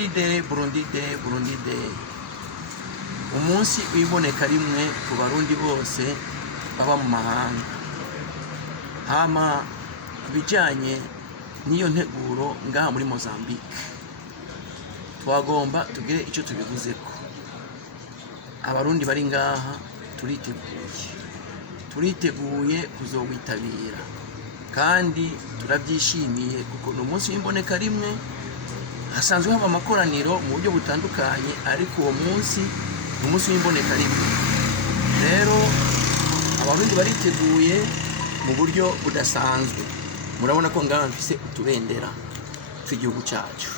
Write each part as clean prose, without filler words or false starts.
Burundi Day, Burundi Day, Burundi Day. Umunsi wiboneka rimwe ku barundi bose baba mu mahanga. Hama kubijanye niyo nteguro ngaha muri Mozambique. Twagomba tugire icyo tubivuzeko. Abarundi bari ngaha turiteguye kuzowitabira. Kandi turabyishimiye kuko no munsi w'imboneka rimwe hasanzwe haba amakoraniro mu buryo butandukanye, ariko uwo munsi ni umunsi w'imboneka rimwe. Rero abarundi bariteguye mu buryo budasanzwe. Murabona ko ngaha mfise utubendera tw'igihugu cyacu,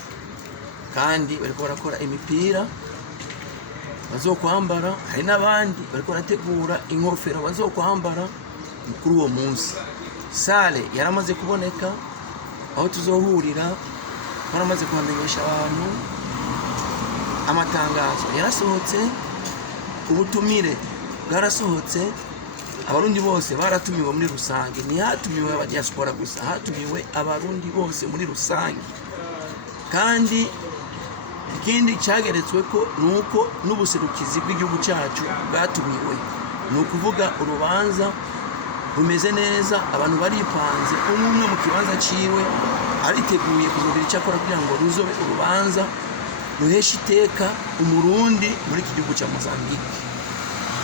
kandi bariko barakora imipira bazokwambara. Hari n'abandi bariko barategura inkofero bazokwambara kuri uwo munsi. Sale yaramaze kuboneka, aho tuzohurira baramaze kuhamenyesha abantu. Amatangazo yarasohotse, ubutumire bwarasohotse. Abarundi bose baratumiwe muri rusange, ntihatumiwe abadiaspora gusa, hatumiwe abarundi bose muri rusange. Kandi ikindi cyageretsweko nuko n'ubuserukizi bw'igihugu cyacu bwatumiwe. Ni ukuvuga urubanza rumeze neza, abantu baripanze, umwe mu kibanza ciwe ariteguye kuzogira icyo akora kugira ngo ruzobe urubanza ruhesha iteka umurundi muri iki gihugu cya Mozambique.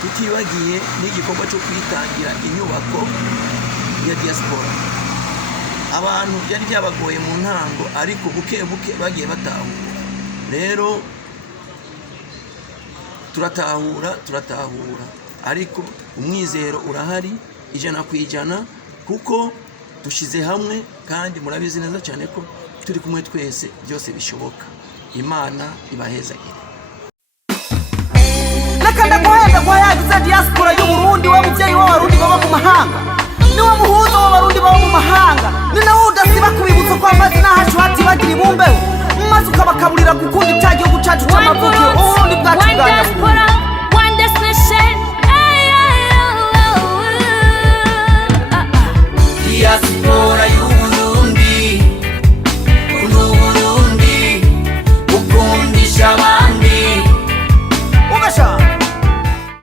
Tutibagiye n'igikorwa cyo kwitangira inyubako ya diaspora. Abantu byari byabagoye mu ntango, ariko buke buke bagiye batahura. Rero turatahura, ariko umwizero urahari ijana ku ijana, kuko dushize hamwe, kandi murabizi neza cyane ko turi kumwe twese byose bishoboka. Imana ibahezagire. Nakanda guhenda kwa yagize diaspora y'u Burundi, wa muvyeyi w'abarundi baba mu mahanga, ni wo muhuzo w'abarundi baba mu mahanga, ni nawe udasiba kubibutsa ko amazina hacu hatibagira ibumbeho, maze ukabakaburira gukunda icya gihugu cyacu cy'amavuko.